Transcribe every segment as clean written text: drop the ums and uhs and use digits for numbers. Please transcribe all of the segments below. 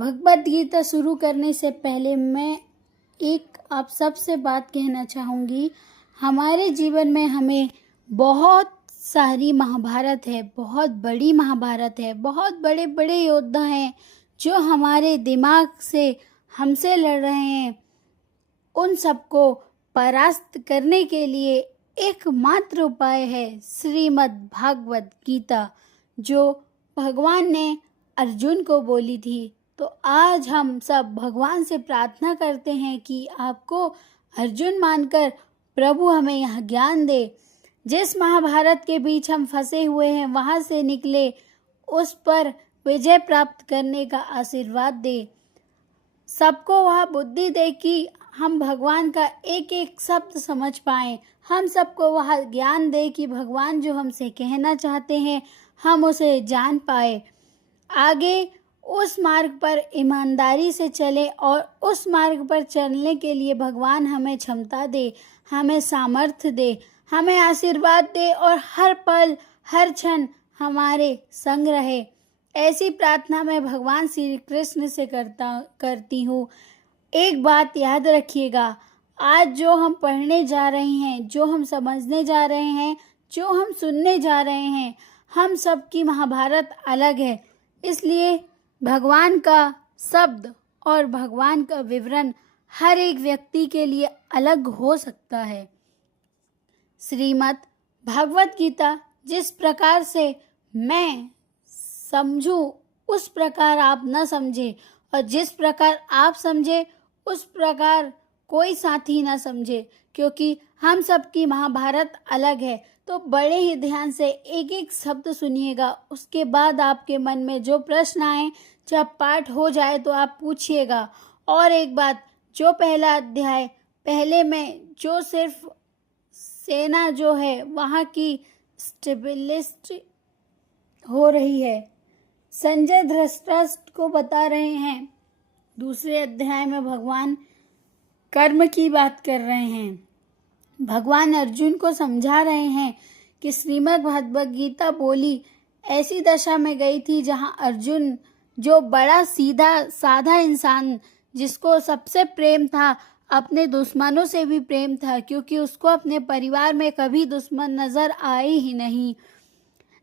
भगवत गीता शुरू करने से पहले मैं एक आप सबसे बात कहना चाहूँगी। हमारे जीवन में हमें बहुत सारी महाभारत है, बहुत बड़ी महाभारत है, बहुत बड़े बड़े योद्धा हैं जो हमारे दिमाग से हमसे लड़ रहे हैं। उन सबको परास्त करने के लिए एकमात्र उपाय है श्रीमद् भागवत गीता, जो भगवान ने अर्जुन को बोली थी। तो आज हम सब भगवान से प्रार्थना करते हैं कि आपको अर्जुन मानकर प्रभु हमें यह ज्ञान दे। जिस महाभारत के बीच हम फंसे हुए हैं वहाँ से निकले, उस पर विजय प्राप्त करने का आशीर्वाद दे। सबको वह बुद्धि दे कि हम भगवान का एक एक शब्द समझ पाएं। हम सबको वह ज्ञान दे कि भगवान जो हमसे कहना चाहते हैं हम उसे जान पाए। आगे उस मार्ग पर ईमानदारी से चले और उस मार्ग पर चलने के लिए भगवान हमें क्षमता दे, हमें सामर्थ्य दे, हमें आशीर्वाद दे और हर पल हर क्षण हमारे संग रहे। ऐसी प्रार्थना मैं भगवान श्री कृष्ण से करती हूँ। एक बात याद रखिएगा, आज जो हम पढ़ने जा रहे हैं, जो हम समझने जा रहे हैं, जो हम सुनने जा रहे हैं, हम सबकी महाभारत अलग है। इसलिए भगवान का शब्द और भगवान का विवरण हर एक व्यक्ति के लिए अलग हो सकता है। श्रीमद् भागवत गीता जिस प्रकार से मैं समझूं उस प्रकार आप न समझे, और जिस प्रकार आप समझे उस प्रकार कोई साथी न समझे, क्योंकि हम सबकी महाभारत अलग है। तो बड़े ही ध्यान से एक एक शब्द सुनिएगा। उसके बाद आपके मन में जो प्रश्न आए, जब पाठ हो जाए तो आप पूछिएगा। और एक बात, जो पहला अध्याय पहले में जो सिर्फ सेना जो है वहाँ की स्टेबलिस्ट हो रही है, संजय धृतराष्ट्र को बता रहे हैं। दूसरे अध्याय में भगवान कर्म की बात कर रहे हैं। भगवान अर्जुन को समझा रहे हैं कि श्रीमद् भागवत गीता बोली ऐसी दशा में गई थी जहां अर्जुन, जो बड़ा सीधा साधा इंसान, जिसको सबसे प्रेम था, अपने दुश्मनों से भी प्रेम था, क्योंकि उसको अपने परिवार में कभी दुश्मन नजर आए ही नहीं।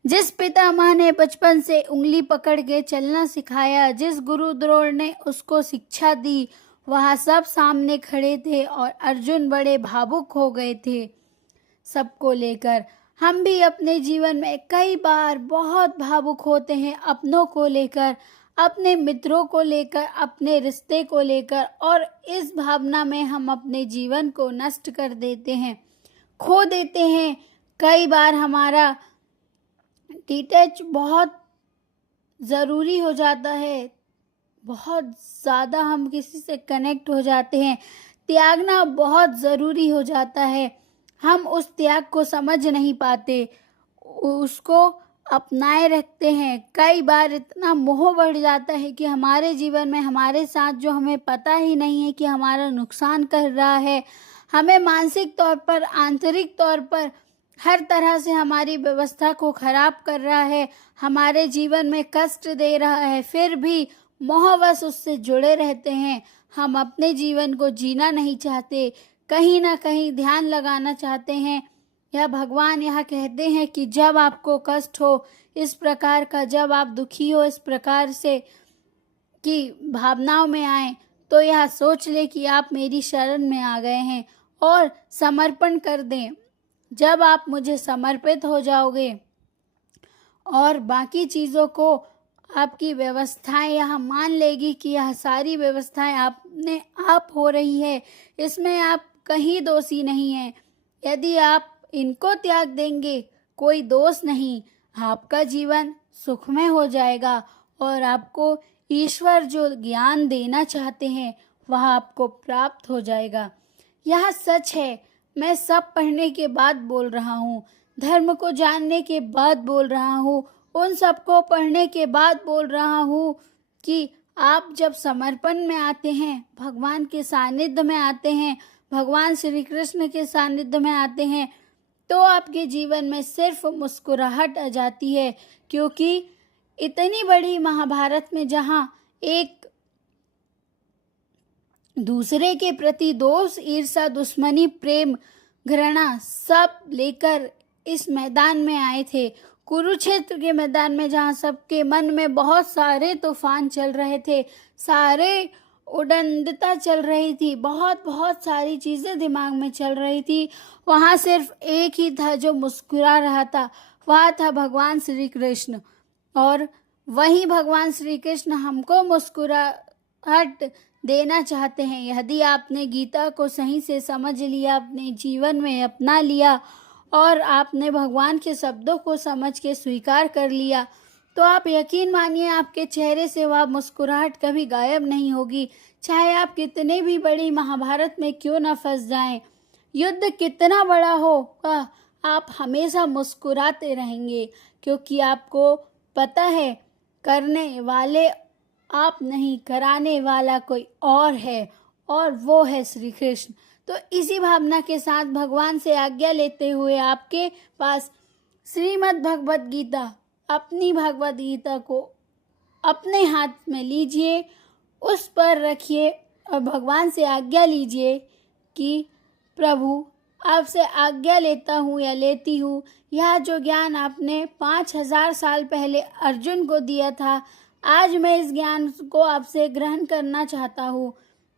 जिस पितामह ने बचपन से उंगली पकड़ के चलना सिखाया, जिस गुरु द्रोण ने उसको शिक्षा दी, वहाँ सब सामने खड़े थे और अर्जुन बड़े भावुक हो गए थे सबको लेकर। हम भी अपने जीवन में कई बार बहुत भावुक होते हैं, अपनों को लेकर, अपने मित्रों को लेकर, अपने रिश्ते को लेकर, और इस भावना में हम अपने जीवन को नष्ट कर देते हैं, खो देते हैं। कई बार हमारा डिटैच बहुत ज़रूरी हो जाता है, बहुत ज़्यादा हम किसी से कनेक्ट हो जाते हैं, त्यागना बहुत ज़रूरी हो जाता है। हम उस त्याग को समझ नहीं पाते, उसको अपनाए रखते हैं। कई बार इतना मोह बढ़ जाता है कि हमारे जीवन में हमारे साथ जो हमें पता ही नहीं है कि हमारा नुकसान कर रहा है, हमें मानसिक तौर पर, आंतरिक तौर पर हर तरह से हमारी व्यवस्था को खराब कर रहा है, हमारे जीवन में कष्ट दे रहा है, फिर भी मोहवश उससे जुड़े रहते हैं। हम अपने जीवन को जीना नहीं चाहते, कहीं ना कहीं ध्यान लगाना चाहते हैं। यह भगवान यह कहते हैं कि जब आपको कष्ट हो इस प्रकार का, जब आप दुखी हो इस प्रकार से की भावनाओं में आए, तो यह सोच ले कि आप मेरी शरण में आ गए हैं और समर्पण कर दें। जब आप मुझे समर्पित हो जाओगे और बाकी चीज़ों को आपकी व्यवस्थाएं यहाँ मान लेगी कि यह सारी व्यवस्थाएं आपने आप हो रही है, इसमें आप कहीं दोषी नहीं हैं। यदि आप इनको त्याग देंगे, कोई दोष नहीं, आपका जीवन सुखमय हो जाएगा और आपको ईश्वर जो ज्ञान देना चाहते हैं वह आपको प्राप्त हो जाएगा। यह सच है। मैं सब पढ़ने के बाद बोल रहा हूँ, धर्म को जानने के बाद बोल रहा हूँ, उन सबको पढ़ने के बाद बोल रहा हूँ कि आप जब समर्पण में आते हैं, भगवान के सानिध्य में आते हैं, भगवान श्री कृष्ण के सानिध्य में आते हैं, तो आपके जीवन में सिर्फ मुस्कुराहट आ जाती है। क्योंकि इतनी बड़ी महाभारत में जहाँ एक दूसरे के प्रति दोष, ईर्ष्या, दुश्मनी, प्रेम, घृणा सब लेकर इस मैदान में आए थे, कुरुक्षेत्र के मैदान में, जहाँ सबके मन में बहुत सारे तूफान चल रहे थे, सारे उड़नदता चल रही थी, बहुत बहुत सारी चीज़ें दिमाग में चल रही थी। वहाँ सिर्फ एक ही था जो मुस्कुरा रहा था, वह था भगवान श्री कृष्ण। और वही भगवान श्री कृष्ण हमको मुस्कुराहट देना चाहते हैं। यदि आपने गीता को सही से समझ लिया, अपने जीवन में अपना लिया और आपने भगवान के शब्दों को समझ के स्वीकार कर लिया, तो आप यकीन मानिए आपके चेहरे से वह मुस्कुराहट कभी गायब नहीं होगी। चाहे आप कितने भी बड़ी महाभारत में क्यों न फंस जाएं, युद्ध कितना बड़ा होगा, आप हमेशा मुस्कुराते रहेंगे, क्योंकि आपको पता है करने वाले आप नहीं, कराने वाला कोई और है, और वो है श्री कृष्ण। तो इसी भावना के साथ भगवान से आज्ञा लेते हुए आपके पास श्रीमद् भगवत गीता, अपनी भगवत गीता को अपने हाथ में लीजिए, उस पर रखिए और भगवान से आज्ञा लीजिए कि प्रभु आपसे आज्ञा लेता हूँ या लेती हूँ, यह जो ज्ञान आपने 5000 साल पहले अर्जुन को दिया था, आज मैं इस ज्ञान को आपसे ग्रहण करना चाहता हूँ।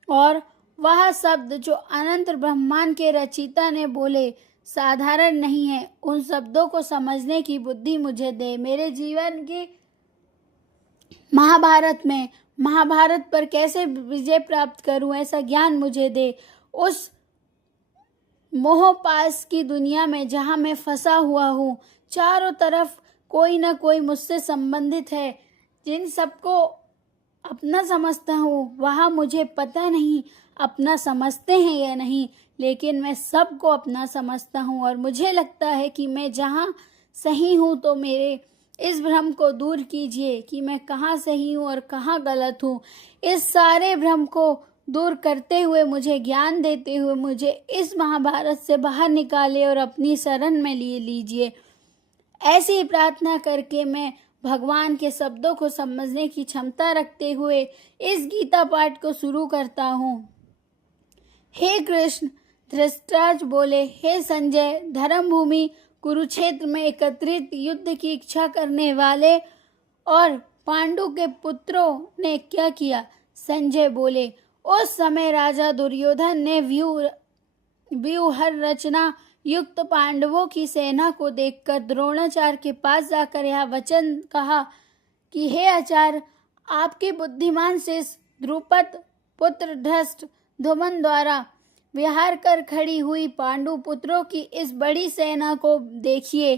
और वह शब्द जो अनंत ब्रह्मांड के रचयिता ने बोले साधारण नहीं है, उन शब्दों को समझने की बुद्धि मुझे दे। मेरे जीवन की महाभारत पर कैसे विजय प्राप्त करूं, ऐसा ज्ञान मुझे दे। उस मोहपाश की दुनिया में जहां मैं फंसा हुआ हूँ, चारों तरफ कोई ना कोई मुझसे संबंधित है, जिन सबको अपना समझता हूँ, वहाँ मुझे पता नहीं अपना समझते हैं या नहीं, लेकिन मैं सबको अपना समझता हूँ और मुझे लगता है कि मैं जहाँ सही हूँ, तो मेरे इस भ्रम को दूर कीजिए कि मैं कहाँ सही हूँ और कहाँ गलत हूँ। इस सारे भ्रम को दूर करते हुए, मुझे ज्ञान देते हुए, मुझे इस महाभारत से बाहर निकाले और अपनी शरण में ले लीजिए। ऐसी ही प्रार्थना करके मैं भगवान के शब्दों को समझने की क्षमता रखते हुए इस गीता पाठ को शुरू करता हूँ। हे कृष्ण, धृतराष्ट्र बोले, हे संजय, धर्म भूमि कुरुक्षेत्र में एकत्रित युद्ध की इच्छा करने वाले और पांडु के पुत्रों ने क्या किया? संजय बोले, उस समय राजा दुर्योधन ने व्यूह रचना युक्त पांडवों की सेना को देखकर द्रोणाचार्य के पास जाकर यह वचन कहा कि हे आचार्य, आपके बुद्धिमान से द्रुपद पुत्र धृष्ट धुमन द्वारा विहार कर खड़ी हुई पांडु पुत्रों की इस बड़ी सेना को देखिए।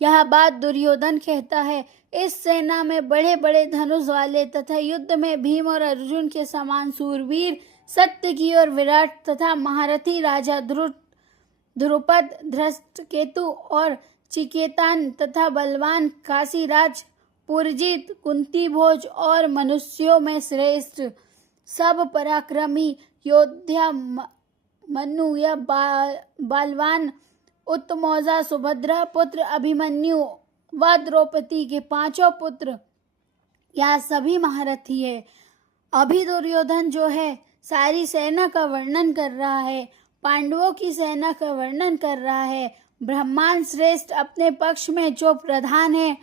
यह बात दुर्योधन कहता है। इस सेना में बड़े बड़े धनुष वाले तथा युद्ध में भीम और अर्जुन के समान सूरवीर, सत्य की और विराट तथा महारथी राजा द्रुपद, धृष्टकेतु और चिकेतान तथा बलवान काशीराज, पुरजीत, कुंती भोज और मनुष्यों में श्रेष्ठ सब पराक्रमी योद्धा मनु या बलवान उत्तमौजा, सुभद्रा पुत्र अभिमन्यु व द्रौपदी के 5 पुत्र, यह सभी महारथी है। अभी दुर्योधन जो है सारी सेना का वर्णन कर रहा है, पांडवों की सेना का वर्णन कर रहा है। ब्रह्मांड श्रेष्ठ अपने पक्ष में जो प्रधान है,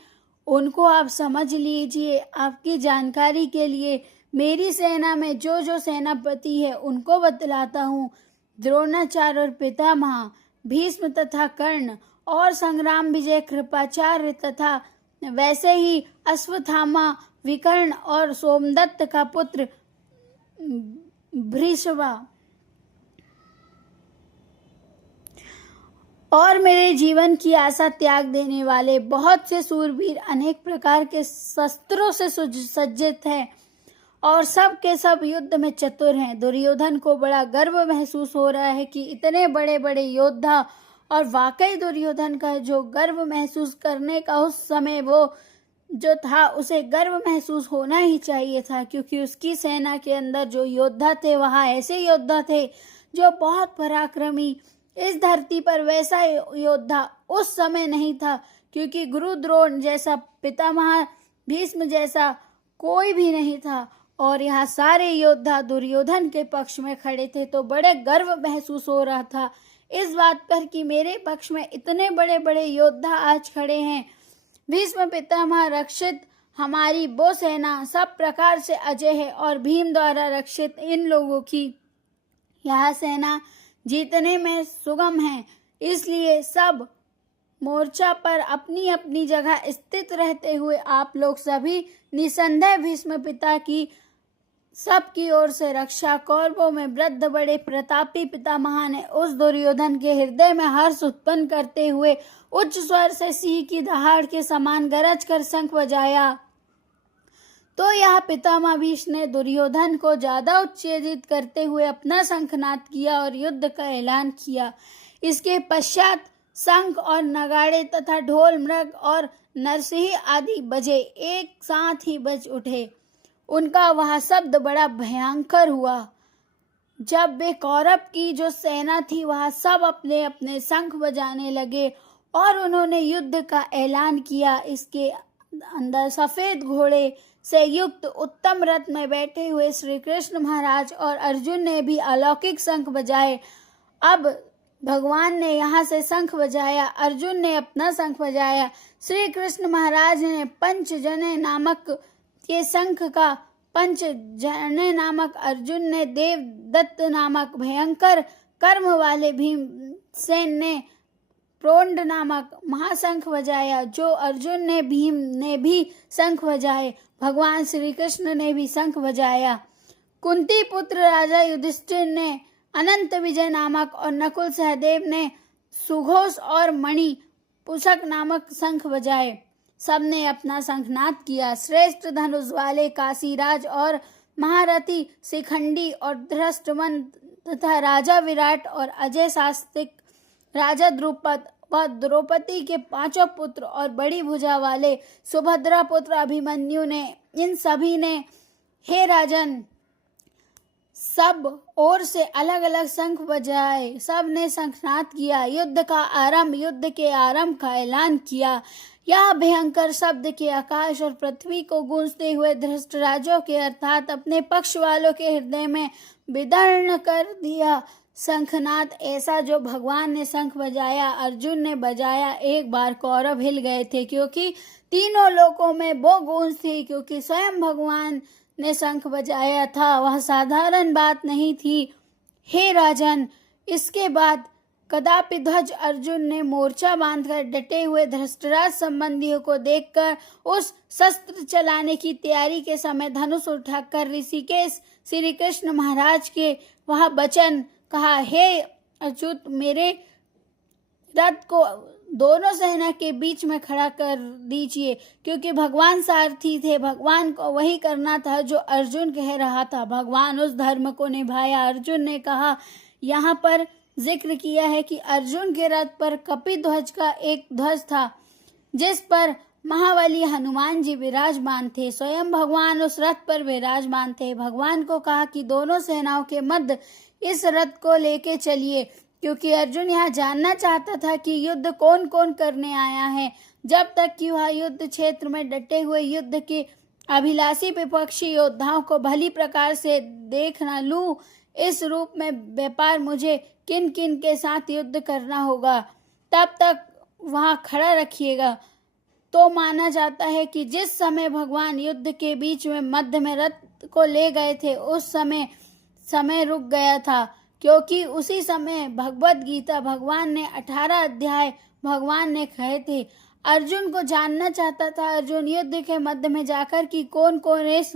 उनको आप समझ लीजिए। आपकी जानकारी के लिए मेरी सेना में जो जो सेनापति है उनको बतलाता हूँ। द्रोणाचार्य और पितामह, भीष्म तथा कर्ण और संग्राम विजय कृपाचार्य तथा वैसे ही अश्वत्थामा, विकर्ण और सोमदत्त का पुत्र भृशवा, और मेरे जीवन की आशा त्याग देने वाले बहुत से सूरवीर अनेक प्रकार के शस्त्रों से सज्जित हैं और सब के सब युद्ध में चतुर हैं। दुर्योधन को बड़ा गर्व महसूस हो रहा है कि इतने बड़े बड़े योद्धा, और वाकई दुर्योधन का जो गर्व महसूस करने का उस समय वो जो था, उसे गर्व महसूस होना ही चाहिए था, क्योंकि उसकी सेना के अंदर जो योद्धा थे वहाँ ऐसे योद्धा थे जो बहुत पराक्रमी। इस धरती पर वैसा योद्धा उस समय नहीं था, क्योंकि गुरु द्रोण जैसा, पितामह भीष्म जैसा कोई भी नहीं था। और यहाँ सारे योद्धा दुर्योधन के पक्ष में खड़े थे, तो बड़े गर्व महसूस हो रहा था इस बात पर कि मेरे पक्ष में इतने बड़े बड़े योद्धा आज खड़े हैं। भीष्म पितामह रक्षित हमारी वो सेना सब प्रकार से अजय है और भीम द्वारा रक्षित इन लोगों की यह सेना जीतने में सुगम है। इसलिए सब मोर्चा पर अपनी अपनी जगह स्थित रहते हुए आप लोग सभी निसंदेह भीष्म पिता की सबकी ओर से रक्षा। कौरवों में वृद्ध बड़े प्रतापी पितामह ने उस दुर्योधन के हृदय में हर्ष उत्पन्न करते हुए उच्च स्वर से सिंह की दहाड़ के समान गरज कर शंख बजाया। तो यह पितामह भीष्म ने दुर्योधन को ज्यादा उत्तेजित करते हुए अपना शंखनाद किया और युद्ध का ऐलान किया। इसके पश्चात शंख और नगाड़े तथा ढोल मृग और नरसिंह आदि बजे एक साथ ही बज उठे। उनका वह शब्द बड़ा भयंकर हुआ। जब वे कौरव की जो सेना थी वह सब अपने अपने शंख बजाने लगे और उन्होंने युद्ध का ऐलान किया। इसके अंदर सफेद घोड़े से युक्त उत्तम रथ में बैठे हुए श्री कृष्ण महाराज और अर्जुन ने भी अलौकिक शंख बजाए। अब भगवान ने यहाँ से शंख बजाया, अर्जुन ने अपना शंख बजाया। श्री कृष्ण महाराज ने पंचजन्य नामक के शंख का, पंचजन्य नामक अर्जुन ने देवदत्त नामक भयंकर कर्म वाले भीमसेन ने प्रोंड नामक महाशंख बजाया। जो अर्जुन ने भीम ने भी शंख बजाए, भगवान श्री कृष्ण ने भी शंख बजाया। कुंती पुत्र राजा युधिष्ठिर ने अनंत विजय नामक और नकुल सहदेव ने सुघोष और मणि पुषक नामक शंख बजाए। सबने अपना शंखनाद किया। श्रेष्ठ धनुष वाले काशीराज और महारथी शिखंडी और धृष्टमन तथा राजा विराट और अजय शास्त्रिक राजा द्रुपद व द्रौपदी के पांचों पुत्र और बड़ी भुजा वाले सुभद्रा पुत्र अभिमन्यु ने, इन सभी ने हे राजन सब ओर से अलग अलग शंख बजाए। सब ने शंखनाद किया। युद्ध के आरंभ का ऐलान किया। यह भयंकर शब्द के आकाश और पृथ्वी को गूंजते हुए धृष्टराजों के अर्थात अपने पक्ष वालों के हृदय में विदीर्ण कर दिया। शंखनाद ऐसा जो भगवान ने शंख बजाया, अर्जुन ने बजाया, एक बार कौरव हिल गए थे, क्योंकि तीनों लोकों में वो गूंज थी, क्योंकि स्वयं भगवान ने शंख बजाया था। वह साधारण बात नहीं थी। हे राजन, इसके बाद कदापि ध्वज अर्जुन ने मोर्चा बांधकर डटे हुए धृतराष्ट्र संबंधियों को देखकर उस शस्त्र चलाने की तैयारी के समय धनुष उठाकर ऋषिकेश श्री कृष्ण महाराज के वह वचन कहा, हे अच्युत, मेरे रथ को दोनों सेना के बीच में खड़ा कर दीजिए, क्योंकि भगवान सारथी थे। भगवान को वही करना था जो अर्जुन कह रहा था। भगवान उस धर्म को निभाया। अर्जुन ने कहा, यहाँ पर जिक्र किया है कि अर्जुन के रथ पर कपि ध्वज का एक ध्वज था, जिस पर महाबली हनुमान जी विराजमान थे। स्वयं भगवान उस रथ पर विराजमान थे। भगवान को कहा कि दोनों सेनाओं के मध्य इस रथ को लेके चलिए, क्योंकि अर्जुन यहाँ जानना चाहता था कि युद्ध कौन कौन करने आया है। जब तक कि वह युद्ध क्षेत्र में डटे हुए युद्ध के अभिलाषी विपक्षी योद्धाओं को भली प्रकार से देख न लूं, इस रूप में व्यापार मुझे किन किन के साथ युद्ध करना होगा, तब तक वहां खड़ा रखिएगा। तो माना जाता है कि जिस समय भगवान युद्ध के बीच में मध्य में रथ को ले गए थे, उस समय रुक गया था, क्योंकि उसी समय भगवद गीता भगवान ने 18 अध्याय भगवान ने कहे थे। अर्जुन को जानना चाहता था, अर्जुन युद्ध के मध्य में जाकर कि कौन कौन इस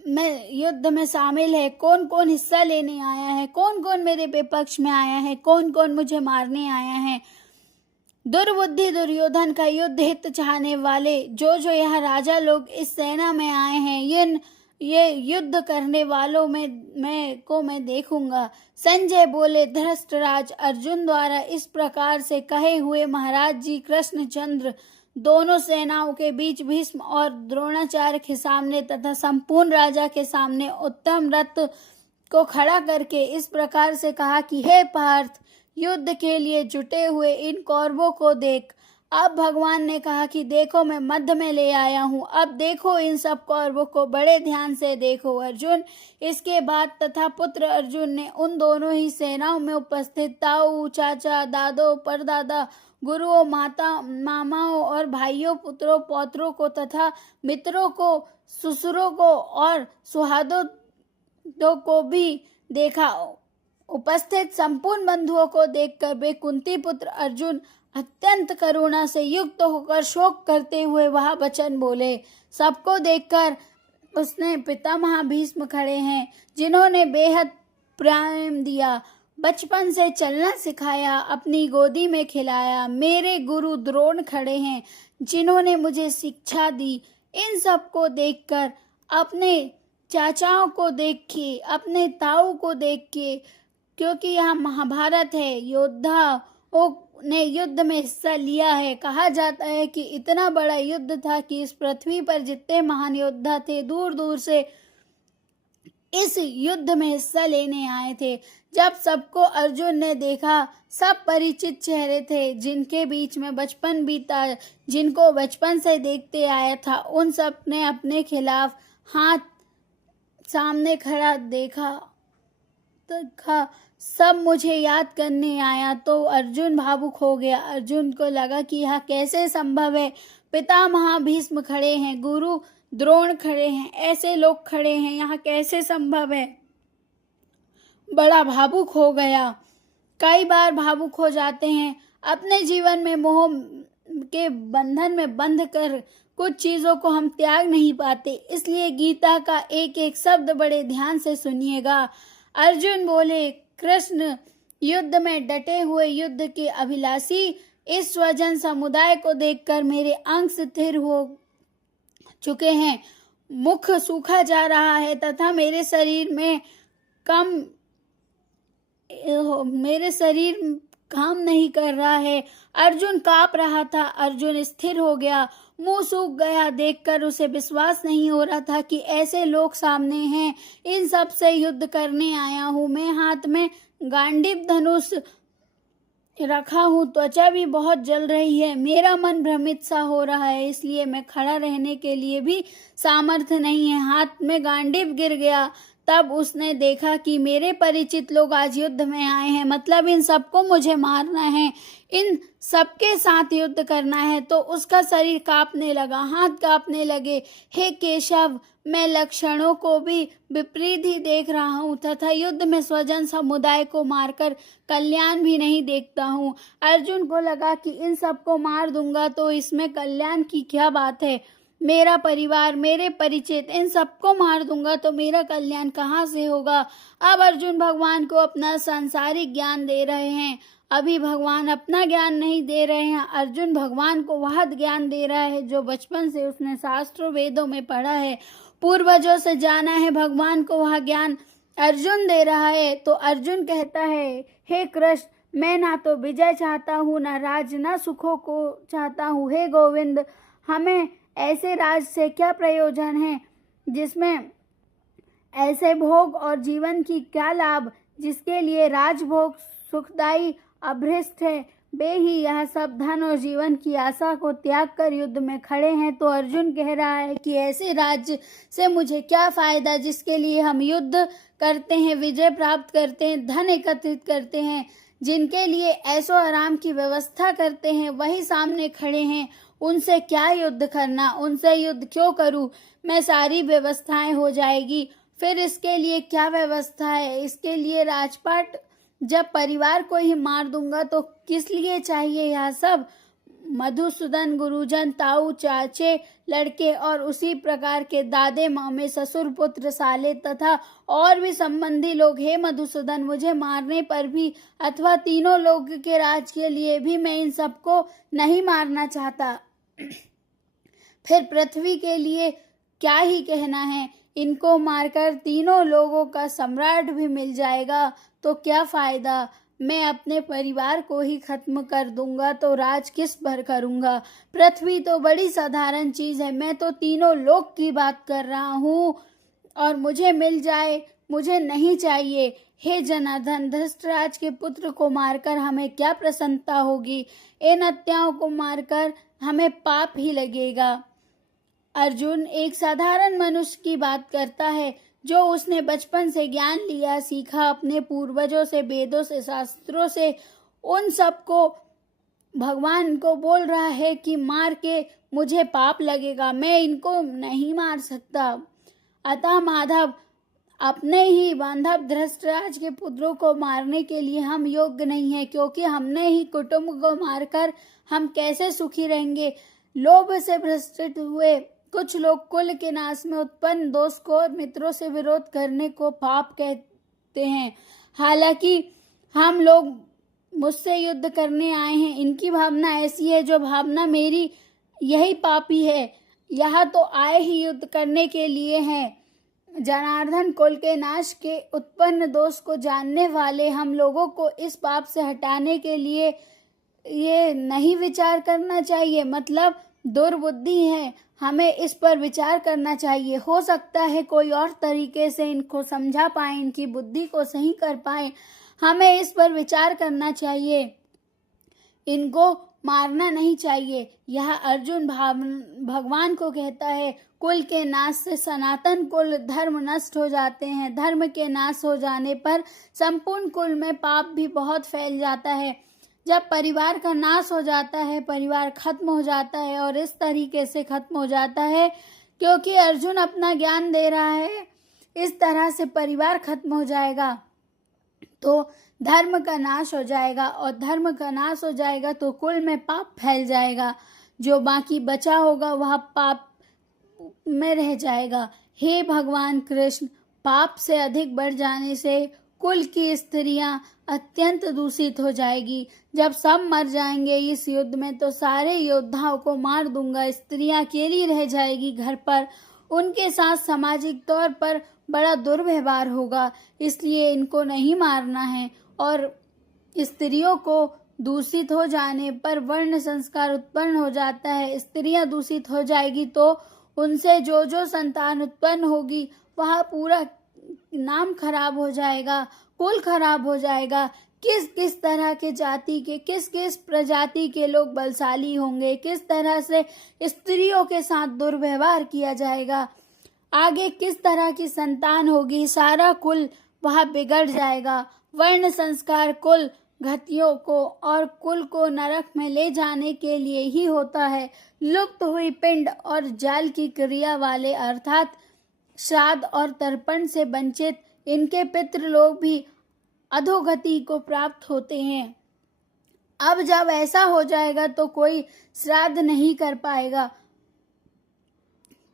में युद्ध में शामिल है, कौन कौन हिस्सा लेने आया है, कौन कौन मेरे विपक्ष में आया है, कौन कौन मुझे मारने आया है। दुर्बुद्धि दुर्योधन का युद्ध हित चाहने वाले जो यह राजा लोग इस सेना में आए हैं, ये युद्ध करने वालों में मैं देखूंगा। संजय बोले, धृतराज अर्जुन द्वारा इस प्रकार से कहे हुए महाराज जी कृष्णचंद्र दोनों सेनाओं के बीच भीष्म और द्रोणाचार्य के सामने तथा संपूर्ण राजा के सामने उत्तम रथ को खड़ा करके इस प्रकार से कहा कि हे पार्थ, युद्ध के लिए जुटे हुए इन कौरवों को देख। अब भगवान ने कहा कि देखो मैं मध्य में ले आया हूँ, अब देखो इन सब कौरवों को बड़े ध्यान से देखो अर्जुन। इसके बाद तथा पुत्र अर्जुन ने उन दोनों ही सेनाओं में उपस्थित ताऊ, चाचा, दादो, परदादा, गुरुओं, माता, मामाओं और भाइयों, पुत्रों, पौत्रों को तथा मित्रों को, ससुरों को और सुहादों को भी देखा। उपस्थित संपूर्ण बंधुओं को देखकर वे कुंती पुत्र अर्जुन अत्यंत करुणा से युक्त होकर शोक करते हुए वह वचन बोले। सबको देखकर उसने पितामह भीष्म खड़े हैं, जिन्होंने बेहद प्रेम दिया, बचपन से चलना सिखाया, अपनी गोदी में खिलाया। मेरे गुरु द्रोण खड़े हैं, जिन्होंने मुझे शिक्षा दी। इन सब को देखकर, अपने चाचाओं को देखिए, अपने ताऊ को देखिए, क्योंकि यह महाभारत है, योद्धाओं ने युद्ध में हिस्सा लिया है। कहा जाता है कि इतना बड़ा युद्ध था कि इस पृथ्वी पर जितने महान योद्धा थे दूर दूर से इस युद्ध में हिस्सा लेने आए थे। जब सबको अर्जुन ने देखा, सब परिचित चेहरे थे, जिनके बीच में बचपन बीता, जिनको बचपन से देखते आया था, उन सब ने अपने खिलाफ हाथ सामने खड़ा देखा। सब मुझे याद करने आया तो अर्जुन भावुक हो गया। अर्जुन को लगा कि यह कैसे संभव है। पितामह भीष्म खड़े हैं, गुरु द्रोण खड़े हैं, ऐसे लोग खड़े हैं, यहाँ कैसे संभव है। बड़ा भावुक हो गया। कई बार भावुक हो जाते हैं, अपने जीवन में मोह के बंधन में बंध कर कुछ चीजों को हम त्याग नहीं पाते। इसलिए गीता का एक एक शब्द बड़े ध्यान से सुनिएगा। अर्जुन बोले, कृष्ण युद्ध में डटे हुए युद्ध के अभिलाषी इस स्वजन समुदाय को देखकर मेरे अंग स्थिर हो चुके हैं, मुख सूखा जा रहा है तथा मेरे शरीर काम नहीं कर रहा है। अर्जुन कांप रहा था। अर्जुन स्थिर हो गया, मुंह सूख गया। देखकर उसे विश्वास नहीं हो रहा था कि ऐसे लोग सामने हैं। इन सब से युद्ध करने आया हूँ मैं। हाथ में गांडीव धनुष रखा हूँ, त्वचा भी बहुत जल रही है, मेरा मन भ्रमित सा हो रहा है, इसलिए मैं खड़ा रहने के लिए भी सामर्थ्य नहीं है। हाथ में गांडीव गिर गया। तब उसने देखा कि मेरे परिचित लोग आज युद्ध में आए हैं, मतलब इन सबको मुझे मारना है, इन सबके साथ युद्ध करना है। तो उसका शरीर कांपने लगा, हाथ कांपने लगे। हे केशव, मैं लक्षणों को भी विपरीत ही देख रहा हूँ तथा युद्ध में स्वजन समुदाय को मारकर कल्याण भी नहीं देखता हूँ। अर्जुन को लगा कि इन सबको मार दूंगा तो इसमें कल्याण की क्या बात है। मेरा परिवार, मेरे परिचित, इन सबको मार दूंगा तो मेरा कल्याण कहाँ से होगा। अब अर्जुन भगवान को अपना सांसारिक ज्ञान दे रहे हैं। अभी भगवान अपना ज्ञान नहीं दे रहे हैं। अर्जुन भगवान को वह ज्ञान दे रहा है जो बचपन से उसने शास्त्रों वेदों में पढ़ा है, पूर्वजों से जाना है। भगवान को वह ज्ञान अर्जुन दे रहा है। तो अर्जुन कहता है, हे कृष्ण, मैं ना तो विजय चाहता हूँ, ना राज, ना सुखों को चाहता हूँ। हे गोविंद, हमें ऐसे राज से क्या प्रयोजन है जिसमें ऐसे भोग, और जीवन की क्या लाभ जिसके लिए राजभोग सुखदायी अभ्यस्त है। वे ही यह सब धन और जीवन की आशा को त्याग कर युद्ध में खड़े हैं। तो अर्जुन कह रहा है कि ऐसे राज्य से मुझे क्या फायदा जिसके लिए हम युद्ध करते हैं, विजय प्राप्त करते हैं, धन एकत्रित करते हैं, जिनके लिए ऐशो आराम की व्यवस्था करते हैं, वही सामने खड़े हैं। उनसे क्या युद्ध करना, उनसे युद्ध क्यों करूं। मैं सारी व्यवस्थाएं हो जाएगी, फिर इसके लिए क्या व्यवस्था है। इसके लिए राजपाट, जब परिवार को ही मार दूंगा तो किस लिए चाहिए यह सब। मधुसूदन, गुरुजन, ताऊ, चाचे, लड़के और उसी प्रकार के दादे, मामे, ससुर, पुत्र, साले तथा और भी संबंधी लोग। हे मधुसूदन, मुझे मारने पर भी अथवा तीनों लोग के राज के लिए भी मैं इन सबको नहीं मारना चाहता। फिर पृथ्वी के लिए क्या ही कहना है। इनको मारकर तीनों लोगों का सम्राट भी मिल जाएगा तो क्या फायदा। मैं अपने परिवार को ही खत्म कर दूंगा तो राज किस पर करूंगा। पृथ्वी तो बड़ी साधारण चीज है, मैं तो तीनों लोक की बात कर रहा हूँ, और मुझे मिल जाए मुझे नहीं चाहिए। हे जनार्दन, धृतराज के पुत्र को मारकर हमें क्या प्रसन्नता होगी? इन हत्याओं को मारकर हमें पाप ही लगेगा। अर्जुन एक साधारण मनुष्य की बात करता है, जो उसने बचपन से ज्ञान लिया, सीखा अपने पूर्वजों से, वेदों से, शास्त्रों से, उन सबको भगवान को बोल रहा है कि मार के मुझे पाप लगेगा, मैं इनको नहीं मार सकता। अतः माधव, अपने ही बांधव धृतराज के पुत्रों को मारने के लिए हम योग्य नहीं है, क्योंकि हमने ही कुटुंब को मारकर हम कैसे सुखी रहेंगे? लोभ से भ्रष्ट हुए कुछ लोग कुल के नाश में उत्पन्न दोष को और मित्रों से विरोध करने को पाप कहते हैं। हालांकि हम लोग मुझसे युद्ध करने आए हैं, इनकी भावना ऐसी है, जो भावना मेरी यही पापी है। यह तो आए ही युद्ध करने के लिए हैं। जनार्दन, कुल के नाश के उत्पन्न दोष को जानने वाले हम लोगों को इस पाप से हटाने के लिए ये नहीं विचार करना चाहिए, मतलब दुर्बुद्धि है, हमें इस पर विचार करना चाहिए। हो सकता है कोई और तरीके से इनको समझा पाए, इनकी बुद्धि को सही कर पाए, हमें इस पर विचार करना चाहिए, इनको मारना नहीं चाहिए। यह अर्जुन भगवान को कहता है, कुल के नाश से सनातन कुल धर्म नष्ट हो जाते हैं। धर्म के नाश हो जाने पर संपूर्ण कुल में पाप भी बहुत फैल जाता है। जब परिवार का नाश हो जाता है, परिवार खत्म हो जाता है, और इस तरीके से खत्म हो जाता है क्योंकि अर्जुन अपना ज्ञान दे रहा है, इस तरह से परिवार खत्म हो जाएगा तो धर्म का नाश हो जाएगा, और धर्म का नाश हो जाएगा तो कुल में पाप फैल जाएगा। जो बाकी बचा होगा वह पाप में रह जाएगा। हे भगवान कृष्ण, पाप से अधिक बढ़ जाने से कुल की स्त्रियां अत्यंत दूषित हो जाएगी। जब सब मर जाएंगे इस युद्ध में तो सारे योद्धाओं को मार दूंगा। स्त्रियां अकेली रह जाएगी घर पर, उनके साथ सामाजिक तौर पर बड़ा दुर्व्यवहार होगा, इसलिए इनको नहीं मारना है। और स्त्रियों को दूषित हो जाने पर वर्ण संस्कार उत्पन्न हो जाता है। स्त्रियां दूषित हो जाएगी तो उनसे जो जो संतान उत्पन्न होगी वह पूरा नाम खराब हो जाएगा, कुल खराब हो जाएगा। किस किस तरह के जाति के, किस किस प्रजाति के लोग बलशाली होंगे, किस तरह से स्त्रियों के साथ दुर्व्यवहार किया जाएगा, आगे किस तरह की संतान होगी, सारा कुल वह बिगड़ जाएगा। वर्ण संस्कार कुल घतियों को और कुल को नरक में ले जाने के लिए ही होता है। लुप्त हुई पिंड और जाल की क्रिया वाले अर्थात श्राद्ध और तर्पण से वंचित इनके पितृ लोग भी अधोगति को प्राप्त होते हैं। अब जब ऐसा हो जाएगा तो कोई श्राद्ध नहीं कर पाएगा,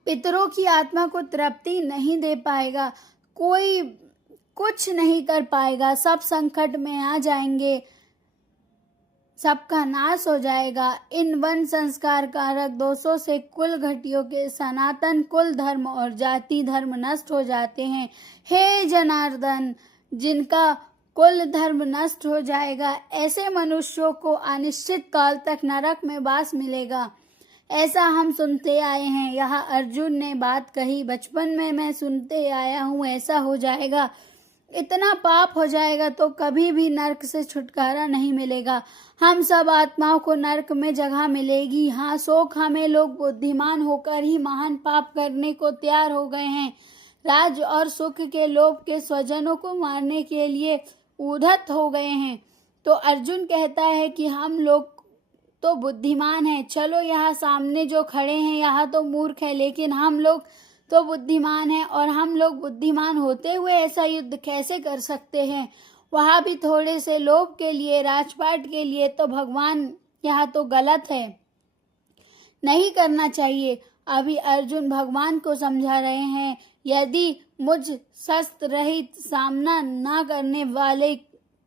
पितरों की आत्मा को तृप्ति नहीं दे पाएगा, कोई कुछ नहीं कर पाएगा, सब संकट में आ जाएंगे, सबका नाश हो जाएगा। इन वन संस्कार कारक दोषों से कुल घटियों के सनातन कुल धर्म और जाति धर्म नष्ट हो जाते हैं। हे जनार्दन, जिनका कुल धर्म नष्ट हो जाएगा ऐसे मनुष्यों को अनिश्चित काल तक नरक में वास मिलेगा, ऐसा हम सुनते आए हैं। यह अर्जुन ने बात कही, बचपन में मैं सुनते आया हूँ, ऐसा हो जाएगा, इतना पाप हो जाएगा तो कभी भी नरक से छुटकारा नहीं मिलेगा। हम सब आत्माओं को नरक में जगह मिलेगी। हाँ, शोक हमें, लोग बुद्धिमान होकर ही महान पाप करने को तैयार हो गए हैं। राज और सुख के लोभ के स्वजनों को मारने के लिए उद्धत हो गए हैं। तो अर्जुन कहता है कि हम लोग तो बुद्धिमान हैं, चलो यहाँ सामने जो खड़े हैं यहाँ तो मूर्ख है, लेकिन हम लोग तो बुद्धिमान हैं, और हम लोग बुद्धिमान होते हुए ऐसा युद्ध कैसे कर सकते हैं? वहाँ भी थोड़े से लोभ के लिए, राजपाट के लिए, तो भगवान यहाँ तो गलत है, नहीं करना चाहिए। अभी अर्जुन भगवान को समझा रहे हैं, यदि मुझ शस्त्र रहित सामना न करने वाले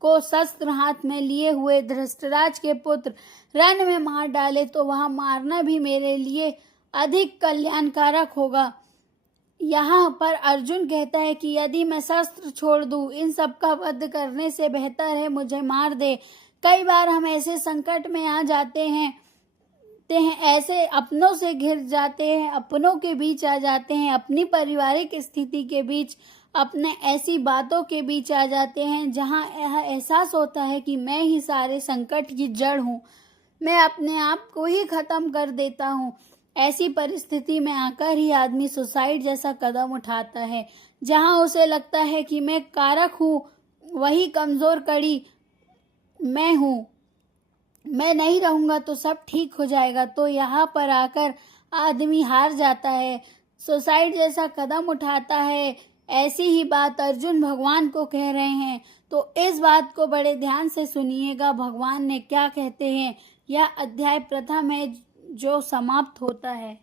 को शस्त्र हाथ में लिए हुए धृतराज के पुत्र रण में मार डाले तो वह मारना भी मेरे लिए अधिक कल्याणकारक होगा। यहाँ पर अर्जुन कहता है कि यदि मैं शस्त्र छोड़ दूं, इन सब का वध करने से बेहतर है मुझे मार दे। कई बार हम ऐसे संकट में आ जाते हैं हैं, ऐसे अपनों से घिर जाते हैं, अपनों के बीच आ जाते हैं, अपनी पारिवारिक स्थिति के बीच, अपने ऐसी बातों के बीच आ जाते हैं जहाँ यह एहसास होता है कि मैं ही सारे संकट की जड़ हूँ, मैं अपने आप को ही ख़त्म कर देता हूँ। ऐसी परिस्थिति में आकर ही आदमी सुसाइड जैसा कदम उठाता है, जहाँ उसे लगता है कि मैं कारक हूँ, वही कमज़ोर कड़ी मैं हूँ, मैं नहीं रहूँगा तो सब ठीक हो जाएगा। तो यहाँ पर आकर आदमी हार जाता है, सुसाइड जैसा कदम उठाता है। ऐसी ही बात अर्जुन भगवान को कह रहे हैं, तो इस बात को बड़े ध्यान से सुनिएगा भगवान ने क्या कहते हैं। यह अध्याय प्रथम है जो समाप्त होता है।